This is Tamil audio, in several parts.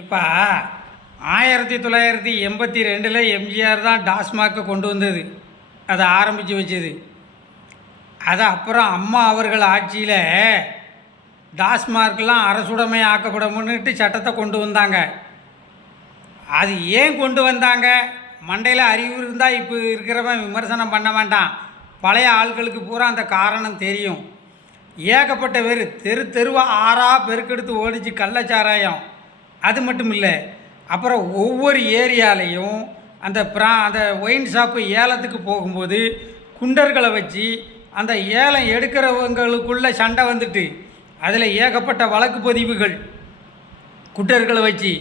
இப்போ 1982 எம்ஜிஆர் தான் டாஸ்மாகை கொண்டு வந்தது, அதை ஆரம்பித்து வச்சது. அது அப்புறம் அம்மா அவர்கள் ஆட்சியில் டாஸ்மார்க்கெலாம் அரசுடைமை ஆக்கப்படணுன்னுட்டு சட்டத்தை கொண்டு வந்தாங்க. அது ஏன் கொண்டு வந்தாங்க? மண்டையில் அறிவு இருந்தால் இப்போ இருக்கிறவன் விமர்சனம் பண்ண வேண்டாம். பழைய ஆட்களுக்கு பூரா அந்த காரணம் தெரியும். ஏகப்பட்ட பேர் தெரு தெருவாக ஆறாக பெருக்கெடுத்து ஓடிச்சு கள்ளச்சாராயம். அது மட்டும் இல்லை, அப்புறம் ஒவ்வொரு ஏரியாலையும் அந்த ஒயின் ஷாப்பு ஏலத்துக்கு போகும்போது குண்டர்களை வச்சு அந்த ஏலம் எடுக்கிறவங்களுக்குள்ள சண்டை வந்துட்டு அதில் ஏகப்பட்ட வழக்கு பதிவுகள் குண்டர்களை வச்சு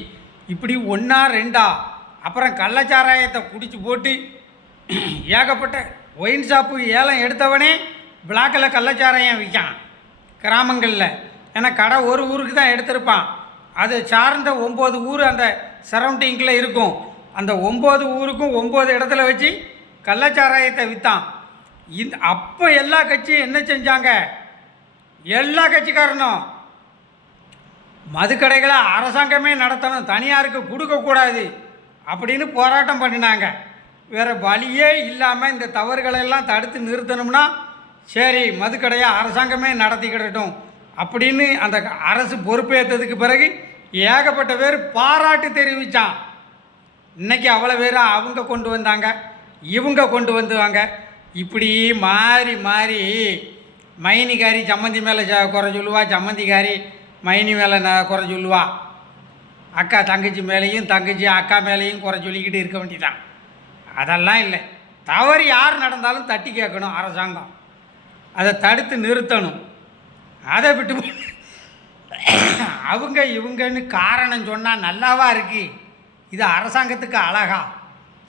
இப்படி ஒன்றா ரெண்டா. அப்புறம் கள்ளச்சாராயத்தை குடிச்சு போட்டு ஏகப்பட்ட ஒயின் ஷாப்பு ஏலம் எடுத்தவனே பிளாக்கில் கள்ளச்சாராயம் விற்கான் கிராமங்களில். ஏன்னா கடை ஒரு ஊருக்கு தான் எடுத்திருப்பான். அது சார்ந்த 9 ஊர் அந்த சரௌண்டிங்கில் இருக்கும். அந்த 9 ஊருக்கும் 9 இடத்துல வச்சு கள்ளச்சாராயத்தை விற்றான். அப்போ எல்லா கட்சியும் என்ன செஞ்சாங்க? எல்லா கட்சிக்காரனும் மதுக்கடைகளை அரசாங்கமே நடத்தணும், தனியாருக்கு கொடுக்கக்கூடாது அப்படின்னு போராட்டம் பண்ணினாங்க. வேறு வழியே இல்லாமல் இந்த தவறுகளெல்லாம் தடுத்து நிறுத்தணும்னா சரி மதுக்கடையை அரசாங்கமே நடத்திக்கிடட்டும் அப்படின்னு அந்த அரசு பொறுப்பேற்றதுக்கு பிறகு ஏகப்பட்ட பேர் பாராட்டு தெரிவித்தான். இன்றைக்கி அவ்வளோ பேர் அவங்க கொண்டு வந்தாங்க, இவங்க கொண்டு வந்துவாங்க. இப்படி மாறி மாறி மைனிக்காரி சம்மந்தி மேலே குறை சொல்லுவா, சம்மந்திக்காரி மைனி மேலே குறை சொல்லுவா, அக்கா தங்கச்சி மேலேயும் தங்கச்சி அக்கா மேலேயும் குறை சொல்லிக்கிட்டு இருக்க வேண்டியதான். அதெல்லாம் இல்லை. தவறு யார் நடந்தாலும் தட்டி கேட்கணும் அரசாங்கம், அதை தடுத்து நிறுத்தணும். அதை விட்டு அவங்க இவங்கன்னு காரணம் சொன்னால் நல்லாவா இருக்குது? இது அரசாங்கத்துக்கு அழகா?